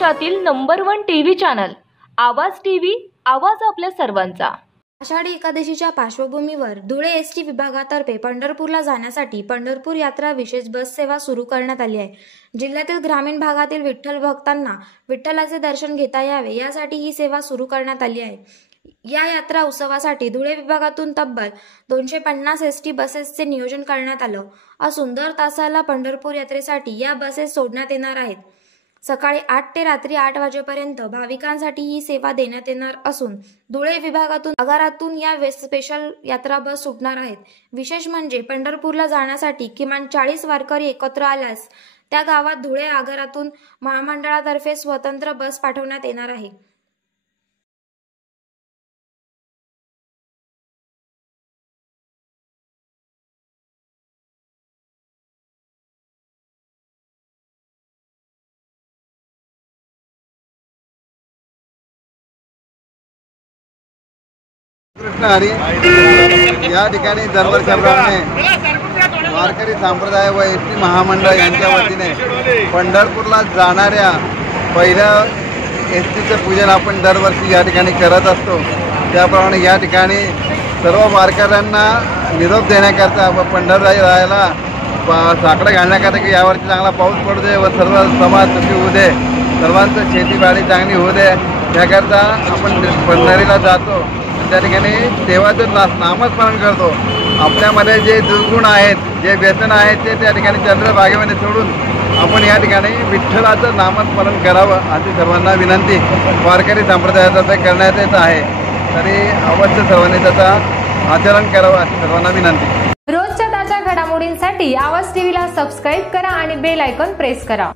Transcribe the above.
महाराष्ट्रातील number 1 TV channel आवाज TV, आवाज आपल्या सर्वांचा। आषाढी एकादशीच्या पार्श्वभूमीवर धुळे एसटी विभागातर्फे पंढरपूरला जाण्यासाठी पंढरपूर यात्रा विशेष बस सेवा सुरू करण्यात आली आहे। जिल्ह्यातील ग्रामीण भागातील विठ्ठल भक्तांना विठ्ठलाचे दर्शन घेता यावे यासाठी ही सेवा सुरू करण्यात आली आहे। या यात्रा उत्सवासाठी धुळे विभागातून तब्बल 250 एसटी बसेसचे नियोजन करण्यात आलं असून दर तासाला पंढरपूर यात्रेसाठी या बसेस सोडण्यात येणार आहेत। सकाळी 8 ते रात्री 8 वाजेपर्यंत भाविकांसाठी ही सेवा देण्यात येणार असून धुळे विभागातून आगारातून या स्पेशल यात्रा बस सुटणार आहेत। विशेष म्हणजे पंढरपूरला जाण्यासाठी किमान 40 वारकरी एकत्र आल्यास त्या गावात धुळे आगारातून महामंडळातर्फे स्वतंत्र बस पाठवण्यात येणार आहे। कृष्ण हरी या ठिकाणी दरवर्षाप्रमाणे वारकरी संप्रदाय व एसटी महामंडळ यांच्या वतीने पंढरपूरला जाणाऱ्या पहिल्या एसटीचं पूजन आपण दरवर्षी या ठिकाणी करत असतो। त्याप्रमाणे या ठिकाणी सर्व वारकऱ्यांना निरोप देण्याकरता व पंढरपूरला साकडं घालण्याकरता की यावर्षी चांगला पाऊस पडू दे व सर्व समाज सुखी होऊ दे, सर्वांचं शेतीबाडी चांगली होऊ दे याकरता आपण पंढरीला जातो। त्या ठिकाणी देवाचं नामस्मरण करतो। आपल्यामध्ये जे दुर्गुण आहेत, जे व्यसन आहेत ते त्या ठिकाणी चंद्रभागेमध्ये सोडून आपण या ठिकाणी विठ्ठलाचं नामस्मरण करावं अशी सर्वांना विनंती वारकरी संप्रदायातर्फे करण्यात येत आहे। तरी अवश्य सर्वांनी त्याचा आचरण करावं अशी सर्वांना विनंती। रोजच्या ताज्या घडामोडींसाठी आवाज टीव्हीला सबस्क्राईब करा आणि बेल आयकॉन प्रेस करा।